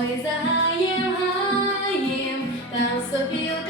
Ой, загаєм, гаєм, там сопілка.